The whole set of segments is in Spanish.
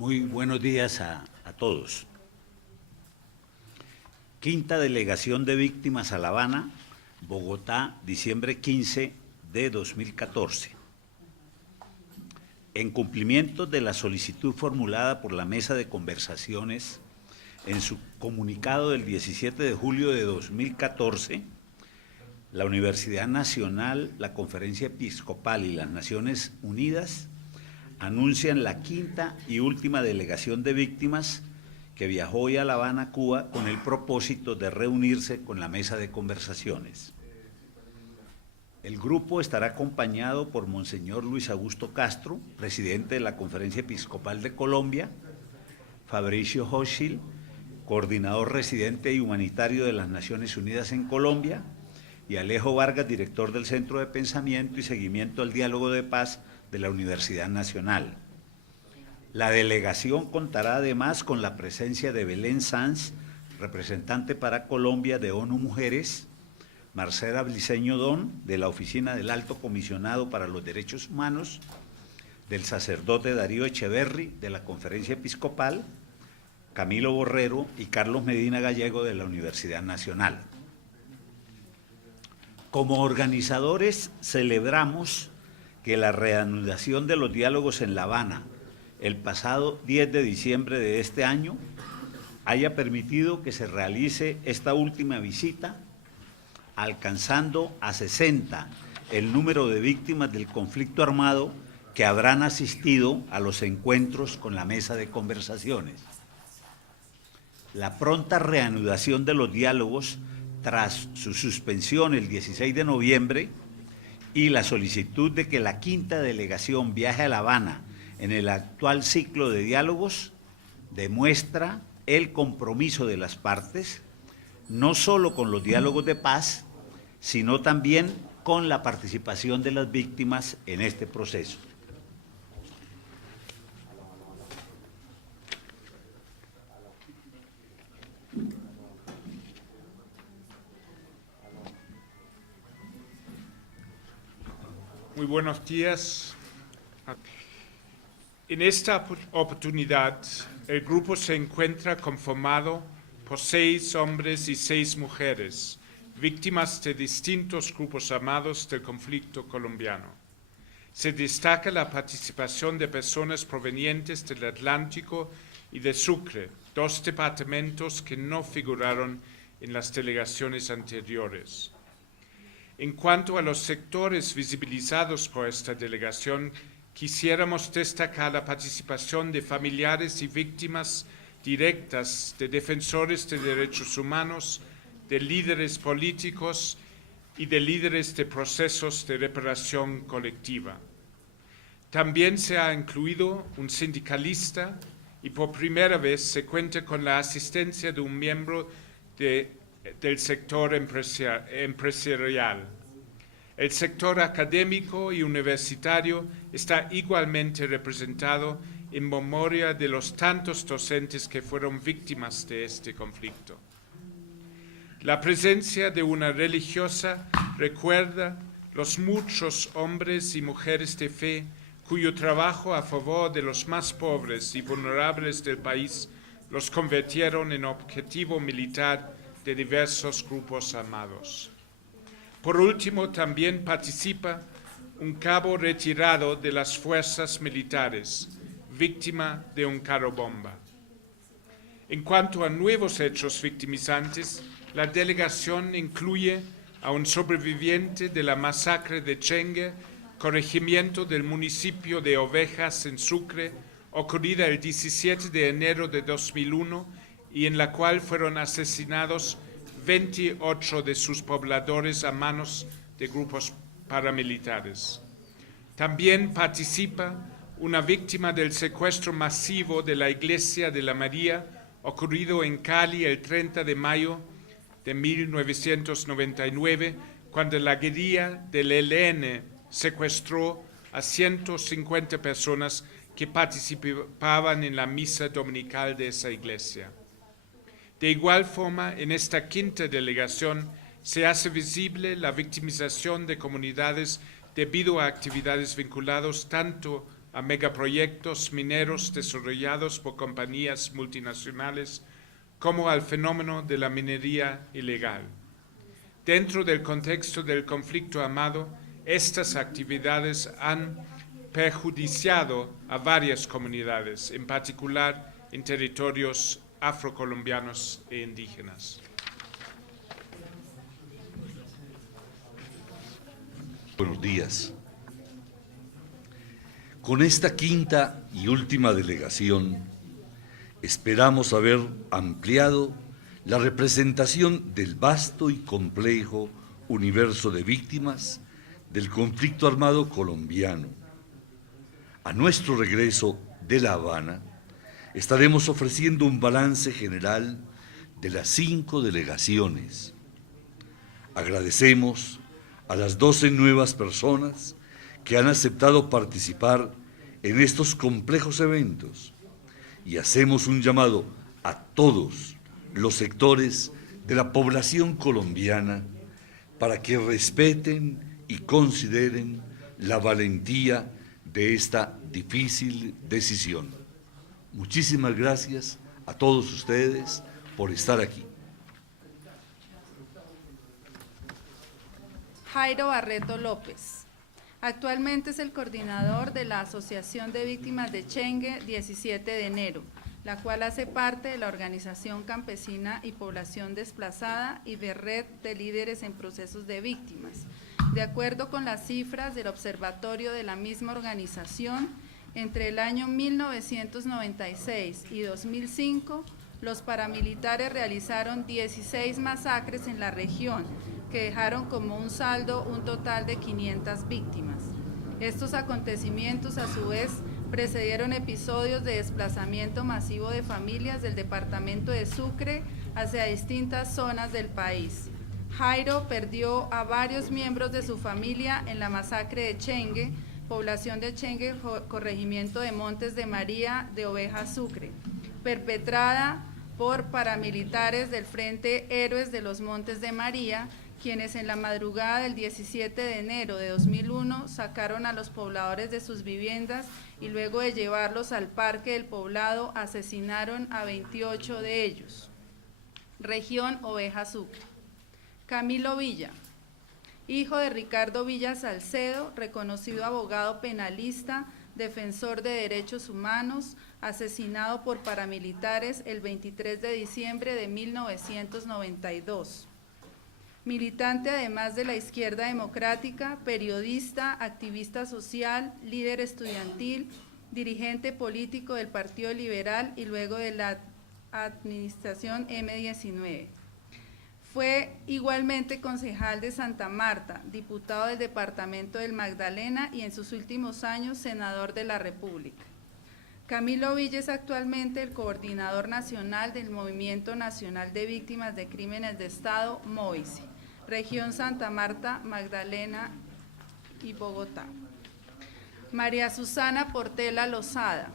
Muy buenos días a todos. Quinta Delegación de Víctimas a La Habana, Bogotá, diciembre 15 de 2014. En cumplimiento de la solicitud formulada por la Mesa de Conversaciones en su comunicado del 17 de julio de 2014, la Universidad Nacional, la Conferencia Episcopal y las Naciones Unidas anuncian la quinta y última delegación de víctimas que viajó hoy a La Habana, Cuba, con el propósito de reunirse con la Mesa de Conversaciones. El grupo estará acompañado por Monseñor Luis Augusto Castro, presidente de la Conferencia Episcopal de Colombia, Fabricio Hochschild, coordinador residente y humanitario de las Naciones Unidas en Colombia, y Alejo Vargas, director del Centro de Pensamiento y Seguimiento al Diálogo de Paz de la Universidad Nacional. La delegación contará además con la presencia de Belén Sanz, representante para Colombia de ONU Mujeres, Marcela Briceño Don, de la Oficina del Alto Comisionado para los Derechos Humanos, del sacerdote Darío Echeverri, de la Conferencia Episcopal, Camilo Borrero y Carlos Medina Gallego, de la Universidad Nacional. Como organizadores, celebramos que la reanudación de los diálogos en La Habana el pasado 10 de diciembre de este año haya permitido que se realice esta última visita, alcanzando a 60 el número de víctimas del conflicto armado que habrán asistido a los encuentros con la Mesa de Conversaciones. La pronta reanudación de los diálogos tras su suspensión el 16 de noviembre y la solicitud de que la quinta delegación viaje a La Habana en el actual ciclo de diálogos demuestra el compromiso de las partes, no solo con los diálogos de paz, sino también con la participación de las víctimas en este proceso. Muy buenos días. En esta oportunidad, el grupo se encuentra conformado por 6 hombres y 6 mujeres, víctimas de distintos grupos armados del conflicto colombiano. Se destaca la participación de personas provenientes del Atlántico y de Sucre, 2 departamentos que no figuraron en las delegaciones anteriores. En cuanto a los sectores visibilizados por esta delegación, quisiéramos destacar la participación de familiares y víctimas directas, de defensores de derechos humanos, de líderes políticos y de líderes de procesos de reparación colectiva. También se ha incluido un sindicalista y por primera vez se cuenta con la asistencia de un miembro del sector empresarial. El sector académico y universitario está igualmente representado en memoria de los tantos docentes que fueron víctimas de este conflicto. La presencia de una religiosa recuerda los muchos hombres y mujeres de fe cuyo trabajo a favor de los más pobres y vulnerables del país los convirtieron en objetivo militar de diversos grupos armados. Por último, también participa un cabo retirado de las fuerzas militares, víctima de un carro bomba. En cuanto a nuevos hechos victimizantes, la delegación incluye a un sobreviviente de la masacre de Chengue, corregimiento del municipio de Ovejas en Sucre, ocurrida el 17 de enero de 2001 y en la cual fueron asesinados 28 de sus pobladores a manos de grupos paramilitares. También participa una víctima del secuestro masivo de la Iglesia de la María, ocurrido en Cali el 30 de mayo de 1999, cuando la guerrilla del ELN secuestró a 150 personas que participaban en la misa dominical de esa iglesia. De igual forma, en esta quinta delegación se hace visible la victimización de comunidades debido a actividades vinculadas tanto a megaproyectos mineros desarrollados por compañías multinacionales, como al fenómeno de la minería ilegal. Dentro del contexto del conflicto armado, estas actividades han perjudiciado a varias comunidades, en particular en territorios afrocolombianos e indígenas. Buenos días. Con esta quinta y última delegación, esperamos haber ampliado la representación del vasto y complejo universo de víctimas del conflicto armado colombiano. A nuestro regreso de La Habana, estaremos ofreciendo un balance general de las 5 delegaciones. Agradecemos a las 12 nuevas personas que han aceptado participar en estos complejos eventos y hacemos un llamado a todos los sectores de la población colombiana para que respeten y consideren la valentía de esta difícil decisión. Muchísimas gracias a todos ustedes por estar aquí. Jairo Barreto López. Actualmente es el coordinador de la Asociación de Víctimas de Chengue 17 de enero, la cual hace parte de la Organización Campesina y Población Desplazada y de Red de Líderes en Procesos de Víctimas. De acuerdo con las cifras del observatorio de la misma organización, entre el año 1996 y 2005, los paramilitares realizaron 16 masacres en la región, que dejaron como un saldo un total de 500 víctimas. Estos acontecimientos, a su vez, precedieron episodios de desplazamiento masivo de familias del departamento de Sucre hacia distintas zonas del país. Jairo perdió a varios miembros de su familia en la masacre de Chengue, población de Chengue, corregimiento de Montes de María de Oveja Sucre, perpetrada por paramilitares del Frente Héroes de los Montes de María, quienes en la madrugada del 17 de enero de 2001 sacaron a los pobladores de sus viviendas y luego de llevarlos al parque del poblado asesinaron a 28 de ellos. Región Oveja Sucre. Camilo Villa, hijo de Ricardo Villa Salcedo, reconocido abogado penalista, defensor de derechos humanos, asesinado por paramilitares el 23 de diciembre de 1992. Militante además de la izquierda democrática, periodista, activista social, líder estudiantil, dirigente político del Partido Liberal y luego de la administración M19. Fue igualmente concejal de Santa Marta, diputado del departamento del Magdalena y en sus últimos años senador de la República. Camilo Villa es actualmente el coordinador nacional del Movimiento Nacional de Víctimas de Crímenes de Estado, MOVICE, región Santa Marta, Magdalena y Bogotá. María Susana Portela Lozada,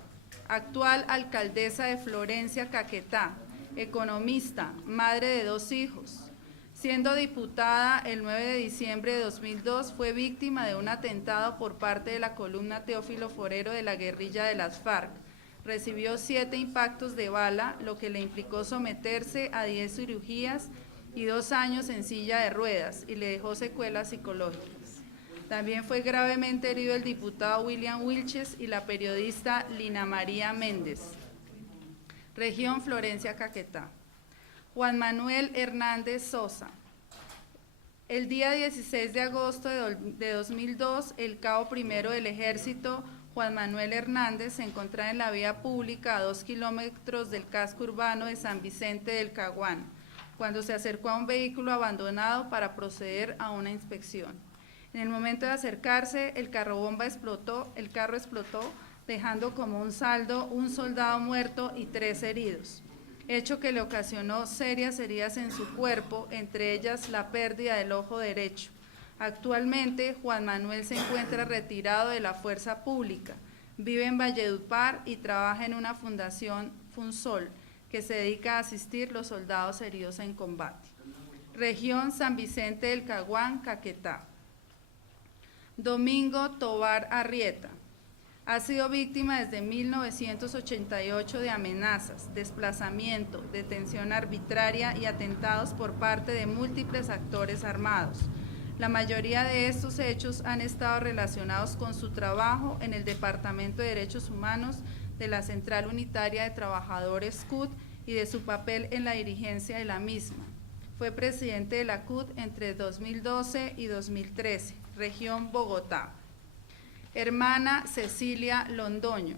actual alcaldesa de Florencia, Caquetá, economista, madre de 2 hijos. Siendo diputada el 9 de diciembre de 2002, fue víctima de un atentado por parte de la columna Teófilo Forero de la guerrilla de las FARC. Recibió 7 impactos de bala, lo que le implicó someterse a 10 cirugías y 2 años en silla de ruedas, y le dejó secuelas psicológicas. También fue gravemente herido el diputado William Wilches y la periodista Lina María Méndez. Región Florencia, Caquetá. Juan Manuel Hernández Sosa. El día 16 de agosto de 2002, el cabo primero del Ejército, Juan Manuel Hernández, se encontraba en la vía pública a 2 kilómetros del casco urbano de San Vicente del Caguán, cuando se acercó a un vehículo abandonado para proceder a una inspección. En el momento de acercarse, el carro explotó, dejando como un saldo un soldado muerto y 3 heridos, hecho que le ocasionó serias heridas en su cuerpo, entre ellas la pérdida del ojo derecho. Actualmente, Juan Manuel se encuentra retirado de la fuerza pública, vive en Valledupar y trabaja en una fundación, Funsol, que se dedica a asistir los soldados heridos en combate. Región San Vicente del Caguán, Caquetá. Domingo Tobar Arrieta, Ha sido víctima desde 1988 de amenazas, desplazamiento, detención arbitraria y atentados por parte de múltiples actores armados. La mayoría de estos hechos han estado relacionados con su trabajo en el Departamento de Derechos Humanos de la Central Unitaria de Trabajadores CUT y de su papel en la dirigencia de la misma. Fue presidente de la CUT entre 2012 y 2013, región Bogotá. Hermana Cecilia Londoño.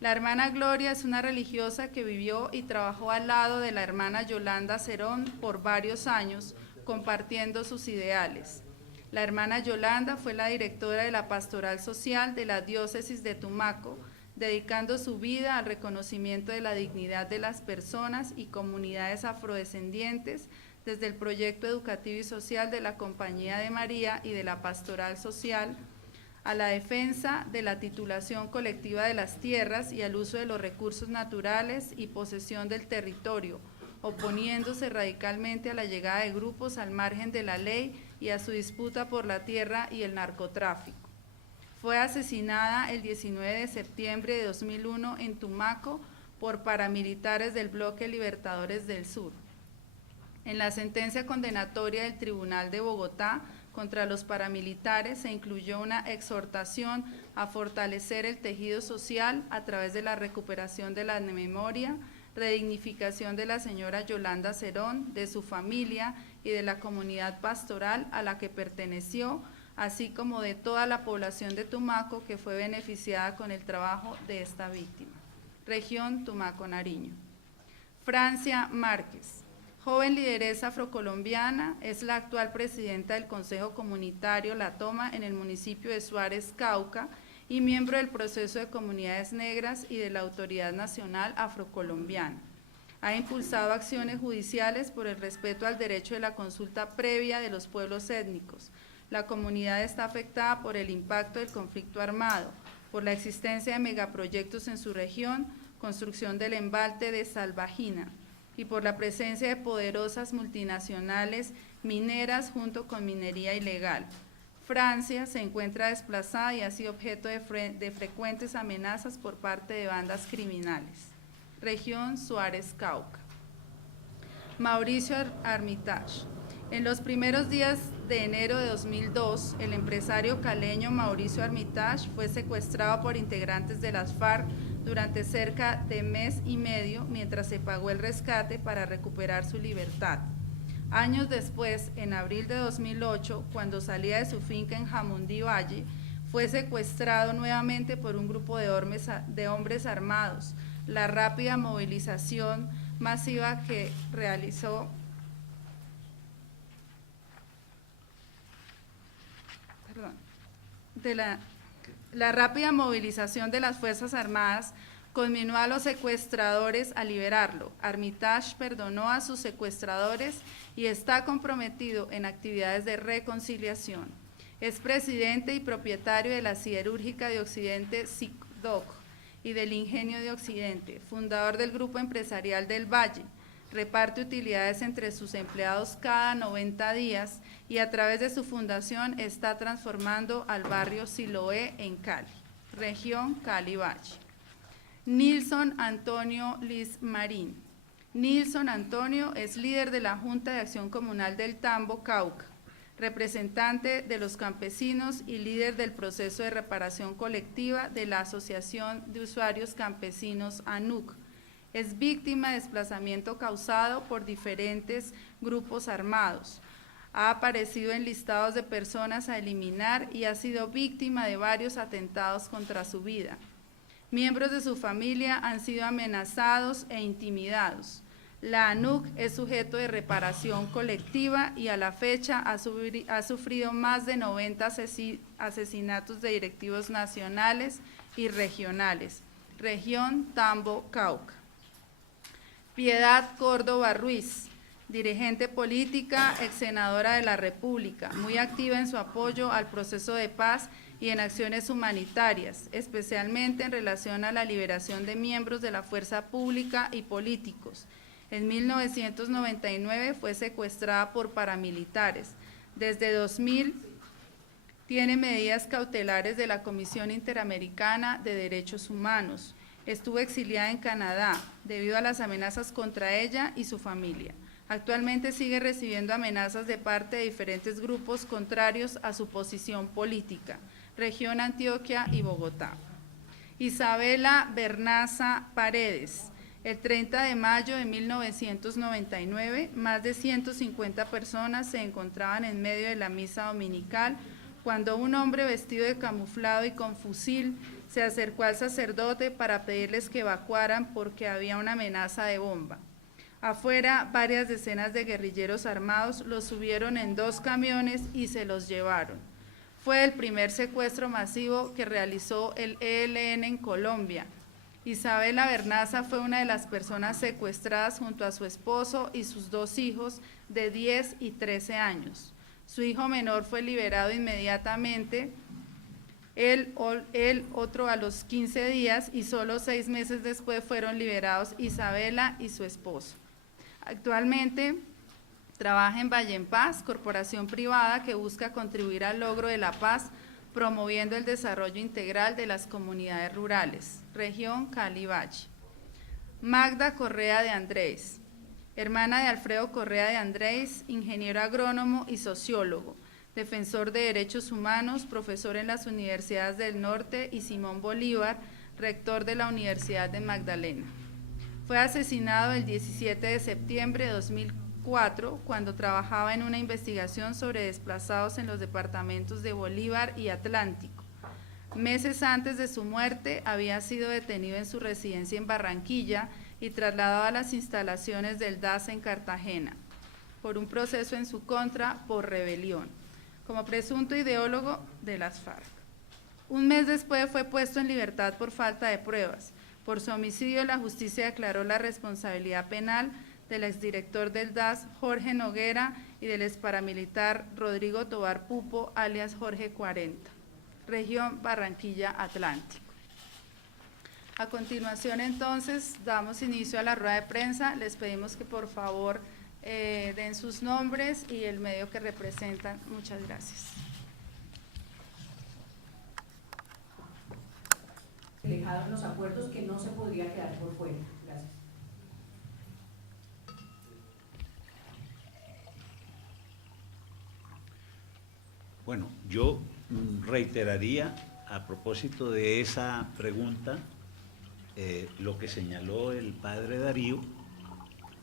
La hermana Gloria es una religiosa que vivió y trabajó al lado de la hermana Yolanda Cerón por varios años, compartiendo sus ideales. La hermana Yolanda fue la directora de la Pastoral Social de la Diócesis de Tumaco, dedicando su vida al reconocimiento de la dignidad de las personas y comunidades afrodescendientes desde el proyecto educativo y social de la Compañía de María y de la Pastoral Social, a la defensa de la titulación colectiva de las tierras y al uso de los recursos naturales y posesión del territorio, oponiéndose radicalmente a la llegada de grupos al margen de la ley y a su disputa por la tierra y el narcotráfico. Fue asesinada el 19 de septiembre de 2001 en Tumaco por paramilitares del Bloque Libertadores del Sur. En la sentencia condenatoria del Tribunal de Bogotá contra los paramilitares se incluyó una exhortación a fortalecer el tejido social a través de la recuperación de la memoria, redignificación de la señora Yolanda Cerón, de su familia y de la comunidad pastoral a la que perteneció, así como de toda la población de Tumaco que fue beneficiada con el trabajo de esta víctima. Región Tumaco-Nariño. Francia Márquez. Joven lideresa afrocolombiana, es la actual presidenta del Consejo Comunitario La Toma en el municipio de Suárez, Cauca, y miembro del proceso de comunidades negras y de la Autoridad Nacional Afrocolombiana. Ha impulsado acciones judiciales por el respeto al derecho de la consulta previa de los pueblos étnicos. La comunidad está afectada por el impacto del conflicto armado, por la existencia de megaproyectos en su región, construcción del embalse de Salvajina, y por la presencia de poderosas multinacionales mineras junto con minería ilegal. Francia se encuentra desplazada y ha sido objeto de frecuentes amenazas por parte de bandas criminales. Región Suárez Cauca. Mauricio Armitage. En los primeros días de enero de 2002, el empresario caleño Mauricio Armitage fue secuestrado por integrantes de las FARC durante cerca de mes y medio mientras se pagó el rescate para recuperar su libertad. Años después, en abril de 2008, cuando salía de su finca en Jamundí Valle, fue secuestrado nuevamente por un grupo de hombres armados. La rápida movilización masiva que realizó la rápida movilización de las Fuerzas Armadas conminó a los secuestradores a liberarlo. Armitage perdonó a sus secuestradores y está comprometido en actividades de reconciliación. Es presidente y propietario de la Siderúrgica de Occidente, SICDOC, y del Ingenio de Occidente, fundador del Grupo Empresarial del Valle. Reparte utilidades entre sus empleados cada 90 días y a través de su fundación está transformando al barrio Siloé en Cali, región Cali-Valle. Nilson Antonio Liz Marín. Nilson Antonio es líder de la Junta de Acción Comunal del Tambo, Cauca, representante de los campesinos y líder del proceso de reparación colectiva de la Asociación de Usuarios Campesinos ANUC. Es víctima de desplazamiento causado por diferentes grupos armados. Ha aparecido en listados de personas a eliminar y ha sido víctima de varios atentados contra su vida. Miembros de su familia han sido amenazados e intimidados. La ANUC es sujeto de reparación colectiva y a la fecha ha sufrido más de 90 asesinatos de directivos nacionales y regionales. Región Tambo, Cauca. Piedad Córdoba Ruiz, dirigente política, ex senadora de la República, muy activa en su apoyo al proceso de paz y en acciones humanitarias, especialmente en relación a la liberación de miembros de la fuerza pública y políticos. En 1999 fue secuestrada por paramilitares. Desde 2000 Tiene medidas cautelares de la Comisión Interamericana de Derechos Humanos. Estuvo exiliada en Canadá debido a las amenazas contra ella y su familia. Actualmente sigue recibiendo amenazas de parte de diferentes grupos contrarios a su posición política, región Antioquia y Bogotá. Isabela Bernaza Paredes. El 30 de mayo de 1999, más de 150 personas se encontraban en medio de la misa dominical cuando un hombre vestido de camuflado y con fusil se acercó al sacerdote para pedirles que evacuaran porque había una amenaza de bomba. Afuera, varias decenas de guerrilleros armados los subieron en 2 camiones y se los llevaron. Fue el primer secuestro masivo que realizó el ELN en Colombia. Isabela Bernaza fue una de las personas secuestradas junto a su esposo y sus 2 hijos de 10 y 13 años. Su hijo menor fue liberado inmediatamente, el otro a los 15 días y solo 6 meses después fueron liberados Isabela y su esposo. Actualmente trabaja en Valle en Paz, corporación privada que busca contribuir al logro de la paz, promoviendo el desarrollo integral de las comunidades rurales, región Cali-Valle. Magda Correa de Andrés, hermana de Alfredo Correa de Andrés, ingeniero agrónomo y sociólogo, defensor de derechos humanos, profesor en las universidades del Norte y Simón Bolívar, rector de la Universidad de Magdalena. Fue asesinado el 17 de septiembre de 2004 cuando trabajaba en una investigación sobre desplazados en los departamentos de Bolívar y Atlántico. Meses antes de su muerte había sido detenido en su residencia en Barranquilla y trasladado a las instalaciones del DAS en Cartagena por un proceso en su contra por rebelión, como presunto ideólogo de las FARC. Un mes después fue puesto en libertad por falta de pruebas. Por su homicidio, la justicia declaró la responsabilidad penal del exdirector del DAS, Jorge Noguera, y del exparamilitar Rodrigo Tobar Pupo, alias Jorge 40, región Barranquilla Atlántico. A continuación, entonces, damos inicio a la rueda de prensa. Les pedimos que por favor den sus nombres y el medio que representan. Muchas gracias. Reflejados los acuerdos que no se podría quedar por fuera. Gracias. Bueno, yo reiteraría a propósito de esa pregunta lo que señaló el padre Darío,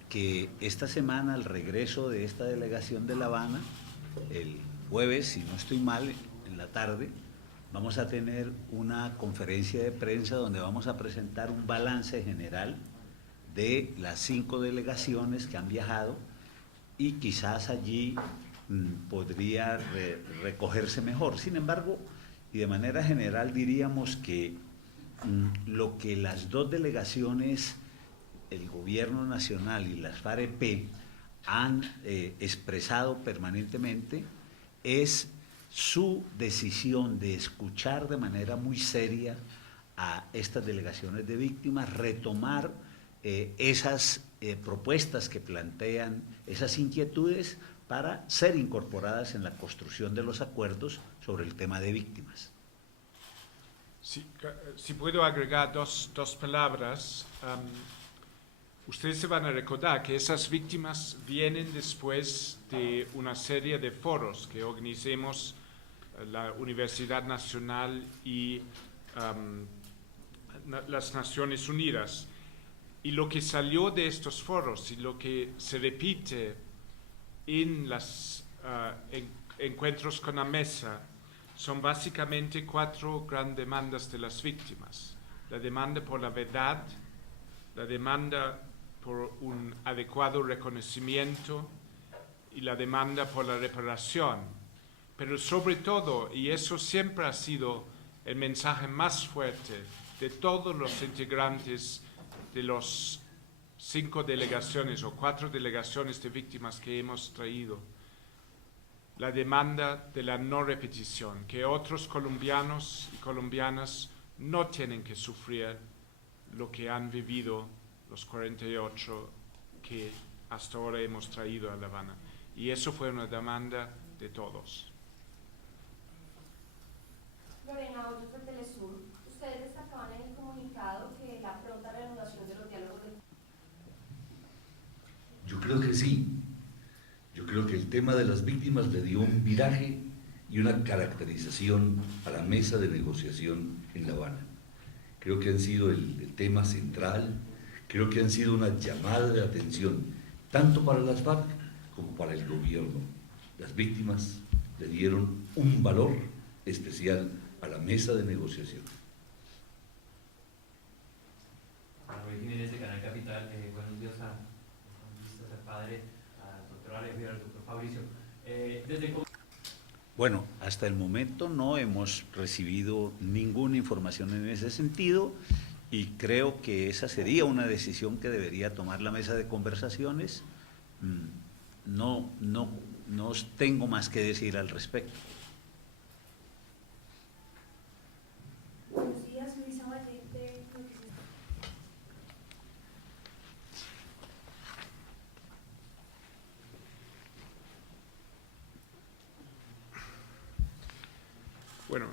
que esta semana al regreso de esta delegación de La Habana, el jueves, si no estoy mal, en la tarde, vamos a tener una conferencia de prensa donde vamos a presentar un balance general de las 5 delegaciones que han viajado y quizás allí podría recogerse mejor. Sin embargo, y de manera general diríamos que lo que las 2 delegaciones, el gobierno nacional y las FAREP, han expresado permanentemente es su decisión de escuchar de manera muy seria a estas delegaciones de víctimas, retomar esas propuestas que plantean, esas inquietudes para ser incorporadas en la construcción de los acuerdos sobre el tema de víctimas. Si puedo agregar dos palabras. Ustedes se van a recordar que esas víctimas vienen después de una serie de foros que organicemos la Universidad Nacional y las Naciones Unidas. Y lo que salió de estos foros y lo que se repite en los encuentros con la mesa son básicamente 4 grandes demandas de las víctimas. La demanda por la verdad, la demanda por un adecuado reconocimiento y la demanda por la reparación. Pero sobre todo, y eso siempre ha sido el mensaje más fuerte de todos los integrantes de los 5 delegaciones o 4 delegaciones de víctimas que hemos traído, la demanda de la no repetición, que otros colombianos y colombianas no tienen que sufrir lo que han vivido los 48 que hasta ahora hemos traído a La Habana. Y eso fue una demanda de todos. Lorena Hoyos de Telesur. Ustedes destacaban en el comunicado que la pronta reanudación de los diálogos de... Yo creo que sí. Yo creo que el tema de las víctimas le dio un viraje y una caracterización a la mesa de negociación en La Habana. Creo que han sido el tema central, creo que han sido una llamada de atención, tanto para las FARC como para el gobierno. Las víctimas le dieron un valor especial a la mesa de negociación. Manuel Jiménez de Canal Capital, buenos días a al padre, al doctor Alejo y al doctor Fabricio. Bueno, hasta el momento no hemos recibido ninguna información en ese sentido y creo que esa sería una decisión que debería tomar la mesa de conversaciones. No tengo más que decir al respecto. Buenos días, Luisa Vallente, Noticias. Bueno,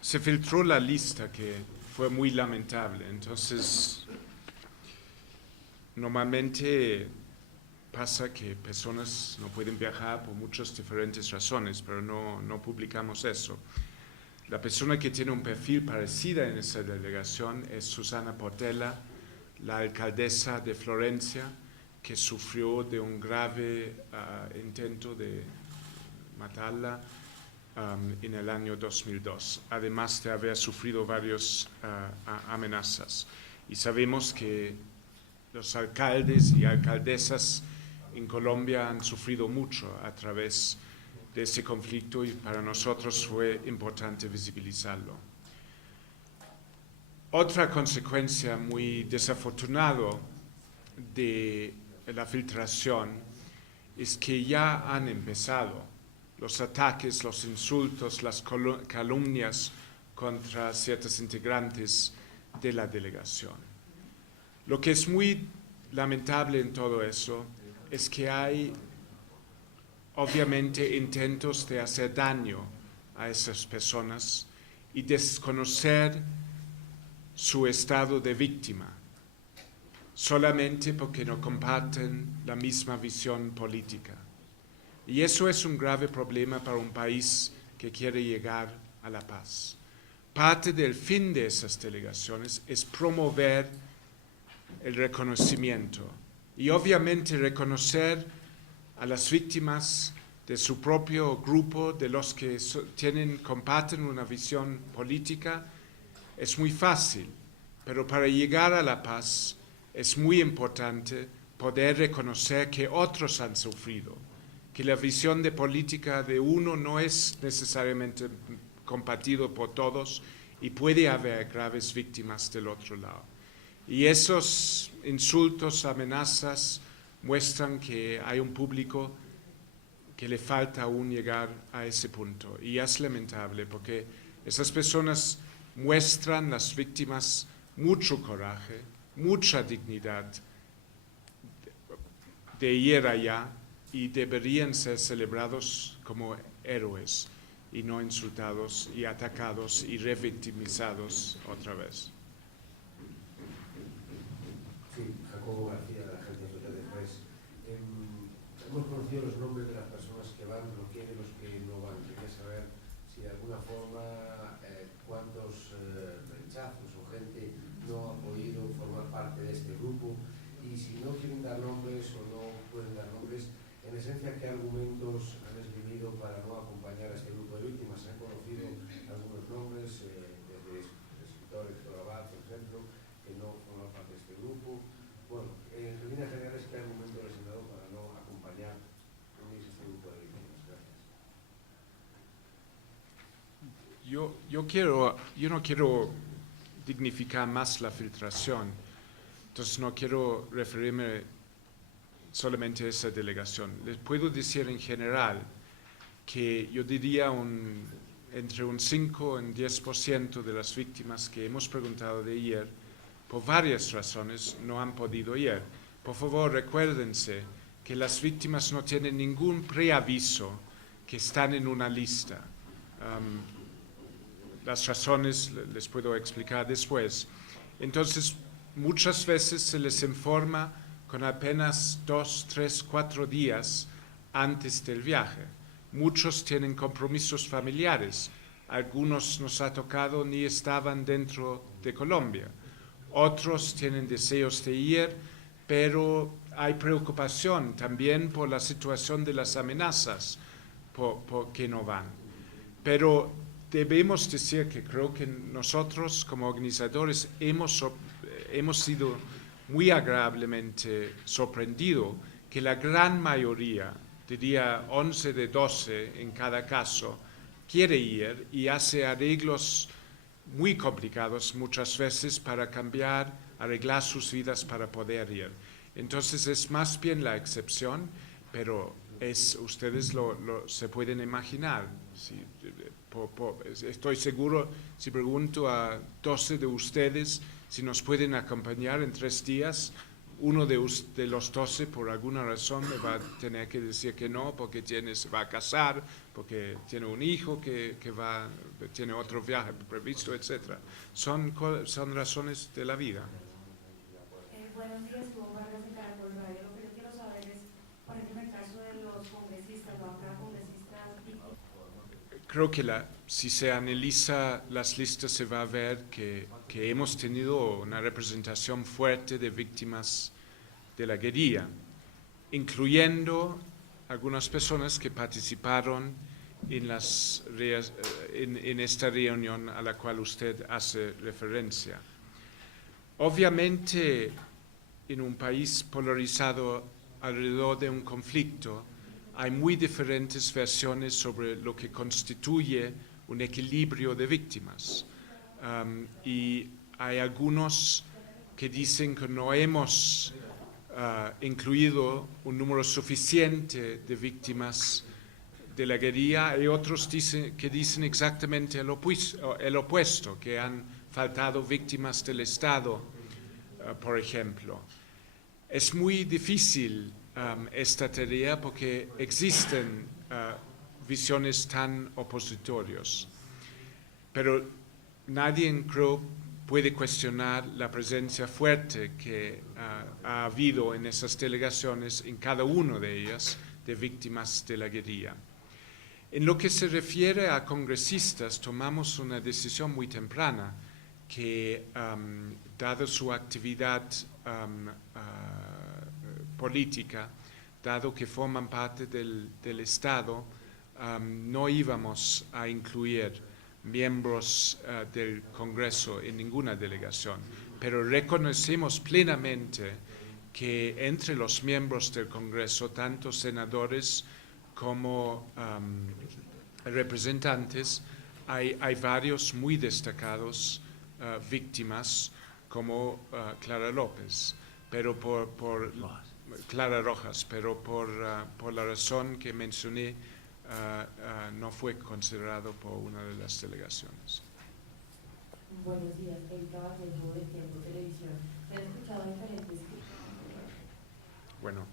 se filtró la lista que fue muy lamentable, entonces normalmente pasa que personas no pueden viajar por muchas diferentes razones, pero no publicamos eso. La persona que tiene un perfil parecido en esa delegación es Susana Portela, la alcaldesa de Florencia, que sufrió de un grave intento de matarla en el año 2002, además de haber sufrido varias amenazas. Y sabemos que los alcaldes y alcaldesas en Colombia han sufrido mucho a través de ese conflicto y para nosotros fue importante visibilizarlo. Otra consecuencia muy desafortunada de la filtración es que ya han empezado los ataques, los insultos, las calumnias contra ciertos integrantes de la delegación. Lo que es muy lamentable en todo eso es que hay obviamente intentos de hacer daño a esas personas y desconocer su estado de víctima, solamente porque no comparten la misma visión política. Y eso es un grave problema para un país que quiere llegar a la paz. Parte del fin de esas delegaciones es promover el reconocimiento y obviamente reconocer a las víctimas de su propio grupo, de los que comparten una visión política, es muy fácil, pero para llegar a la paz es muy importante poder reconocer que otros han sufrido, que la visión de política de uno no es necesariamente compartido por todos y puede haber graves víctimas del otro lado. Y esos insultos, amenazas, muestran que hay un público que le falta aún llegar a ese punto. Y es lamentable porque esas personas muestran, las víctimas, mucho coraje, mucha dignidad de ir allá y deberían ser celebrados como héroes y no insultados y atacados y revictimizados otra vez. Sí, Jacobo García, de la Agencia Social de Press. Hemos conocido los nombres de las personas que van, los que quieren, los que no van. Quería saber si de alguna forma cuántos rechazos o gente no ha podido formar parte de este grupo y si no quieren dar nombres o no pueden dar nombres, en esencia, ¿qué argumentos han esgrimido para no acompañar a este grupo de víctimas? Se han conocido algunos nombres, desde el escritor Héctor Abad, por ejemplo, que no forman parte de este grupo. Bueno, en líneas generales, ¿qué argumentos les han dado para no acompañar a este grupo de víctimas? Gracias. Yo no quiero dignificar más la filtración, entonces no quiero referirme solamente a esa delegación. Les puedo decir en general que yo diría entre un 5 y un 10% de las víctimas que hemos preguntado de ayer, por varias razones, no han podido ir. Por favor, recuérdense que las víctimas no tienen ningún preaviso que están en una lista. las razones les puedo explicar después. Entonces, muchas veces se les informa con apenas 2, 3, 4 días antes del viaje. Muchos tienen compromisos familiares. Algunos nos ha tocado ni estaban dentro de Colombia. Otros tienen deseos de ir, pero hay preocupación también por la situación de las amenazas por que no van. Pero debemos decir que creo que nosotros como organizadores hemos sido muy agradablemente sorprendidos que la gran mayoría, diría 11 de 12 en cada caso, quiere ir y hace arreglos muy complicados muchas veces para arreglar sus vidas para poder ir. Entonces es más bien la excepción, pero ustedes se pueden imaginar. Estoy seguro, si pregunto a 12 de ustedes si nos pueden acompañar en 3 días, uno de los 12 por alguna razón me va a tener que decir que no, porque se va a casar, porque tiene un hijo que tiene otro viaje previsto, etc. Son razones de la vida. Buenos días, Ivonne Vargas de Caracol Radio. Lo que yo quiero saber es, por ejemplo, en el caso de los congresistas, o acá congresistas víctimas. Creo que si se analiza las listas se va a ver que hemos tenido una representación fuerte de víctimas de la guerrilla, incluyendo algunas personas que participaron en esta reunión a la cual usted hace referencia. Obviamente, en un país polarizado alrededor de un conflicto, hay muy diferentes versiones sobre lo que constituye un equilibrio de víctimas. Y hay algunos que dicen que no hemos incluido un número suficiente de víctimas de la guerrilla. Hay otros que dicen exactamente el opuesto, que han faltado víctimas del Estado, por ejemplo. Es muy difícil esta tarea porque existen visiones tan opositorias, pero nadie, creo, puede cuestionar la presencia fuerte que ha habido en esas delegaciones, en cada una de ellas, de víctimas de la guerrilla. En lo que se refiere a congresistas, tomamos una decisión muy temprana que, dado su actividad política, dado que forman parte del Estado, no íbamos a incluir miembros del Congreso en ninguna delegación, pero reconocemos plenamente que entre los miembros del Congreso, tanto senadores como representantes, hay varios muy destacados víctimas como Clara López, pero Clara Rojas, pero por la razón que mencioné, no fue considerado por una de las delegaciones. Buenos días, Erika Vallejo de Tiempo Televisión. ¿Se han escuchado diferentes? Bueno,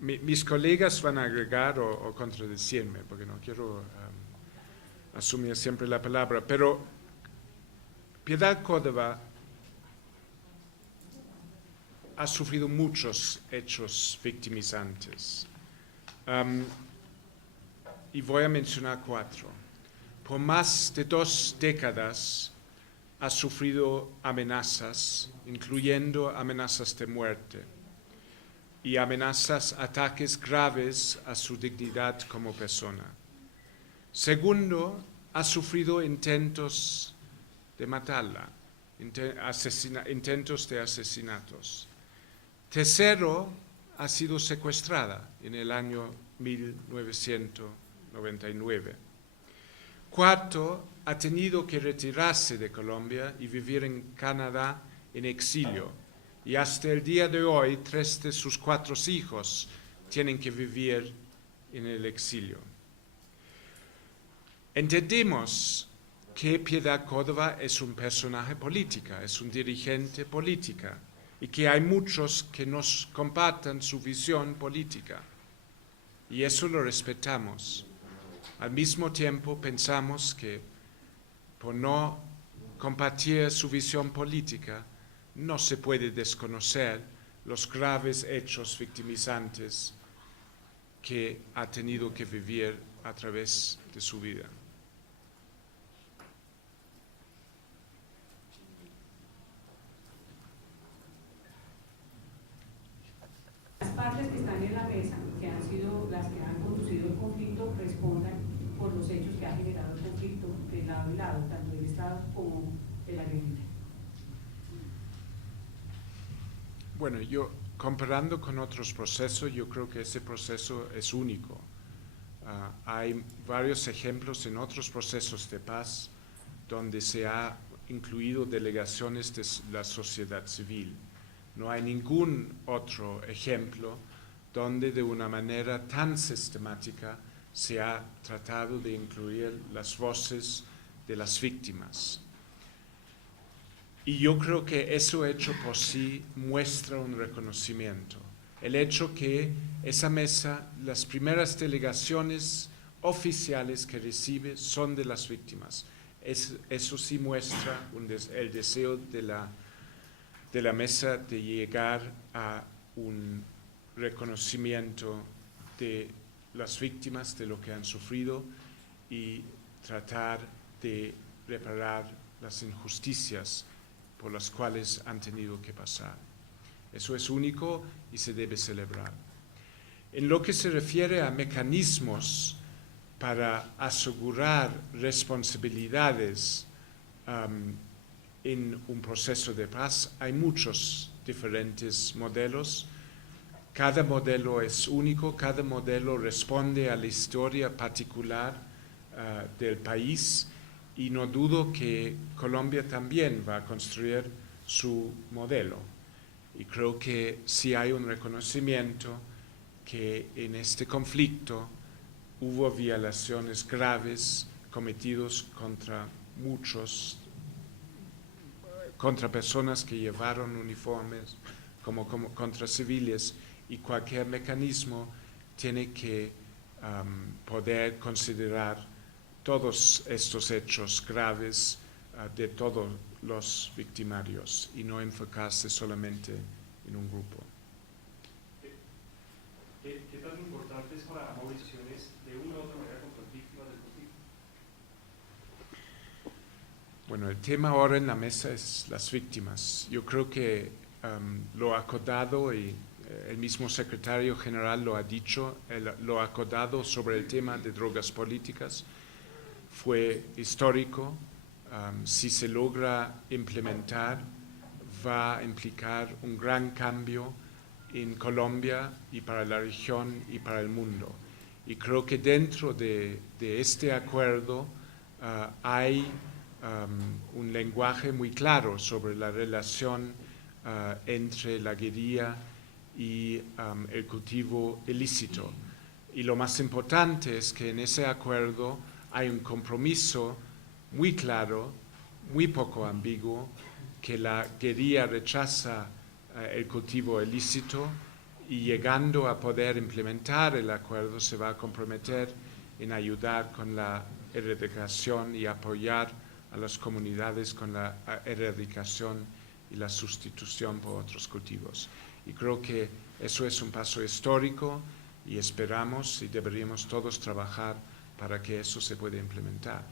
mis colegas van a agregar o contradecirme, porque no quiero asumir siempre la palabra, pero Piedad Córdoba ha sufrido muchos hechos victimizantes. Y voy a mencionar 4. Por más de 2 décadas ha sufrido amenazas, incluyendo amenazas de muerte y ataques graves a su dignidad como persona. Segundo, ha sufrido intentos de matarla, intentos de asesinatos. Tercero, ha sido secuestrada en el año 1999. Cuarto, ha tenido que retirarse de Colombia y vivir en Canadá en exilio. Y hasta el día de hoy, 3 de sus 4 hijos tienen que vivir en el exilio. Entendemos que Piedad Córdoba es un personaje política, es un dirigente política, y que hay muchos que nos compartan su visión política. Y eso lo respetamos. Al mismo tiempo pensamos que por no compartir su visión política, no se puede desconocer los graves hechos victimizantes que ha tenido que vivir a través de su vida. Las partes que están en la mesa, que han sido las que han conducido el conflicto, respondan por los hechos que ha generado el conflicto de lado y lado, tanto del Estado como de la guerrilla. Bueno, yo comparando con otros procesos, yo creo que ese proceso es único. Hay varios ejemplos en otros procesos de paz donde se ha incluido delegaciones de la sociedad civil. No hay ningún otro ejemplo donde de una manera tan sistemática se ha tratado de incluir las voces de las víctimas. Y yo creo que eso hecho por sí muestra un reconocimiento. El hecho que esa mesa, las primeras delegaciones oficiales que recibe son de las víctimas. Eso sí muestra el deseo de la mesa de llegar a un reconocimiento de las víctimas de lo que han sufrido y tratar de reparar las injusticias por las cuales han tenido que pasar. Eso es único y se debe celebrar. En lo que se refiere a mecanismos para asegurar responsabilidades en un proceso de paz, hay muchos diferentes modelos. Cada modelo es único, cada modelo responde a la historia particular del país y no dudo que Colombia también va a construir su modelo. Y creo que sí hay un reconocimiento que en este conflicto hubo violaciones graves cometidos contra personas que llevaron uniformes, como contra civiles, y cualquier mecanismo tiene que poder considerar todos estos hechos graves de todos los victimarios y no enfocarse solamente en un grupo. ¿Qué tan importante es para movilizaciones de una u otra manera contra las víctimas del conflicto? Bueno, el tema ahora en la mesa es las víctimas. Yo creo que lo acordado, y el mismo secretario general lo ha dicho, lo acordado sobre el tema de drogas políticas fue histórico. Si se logra implementar, va a implicar un gran cambio en Colombia y para la región y para el mundo. Y creo que dentro de este acuerdo hay un lenguaje muy claro sobre la relación entre la guerrilla y el cultivo ilícito. Y lo más importante es que en ese acuerdo hay un compromiso muy claro, muy poco ambiguo, que la guerrilla rechaza el cultivo ilícito y llegando a poder implementar el acuerdo se va a comprometer en ayudar con la erradicación y apoyar a las comunidades con la erradicación y la sustitución por otros cultivos. Y creo que eso es un paso histórico y esperamos y deberíamos todos trabajar para que eso se pueda implementar.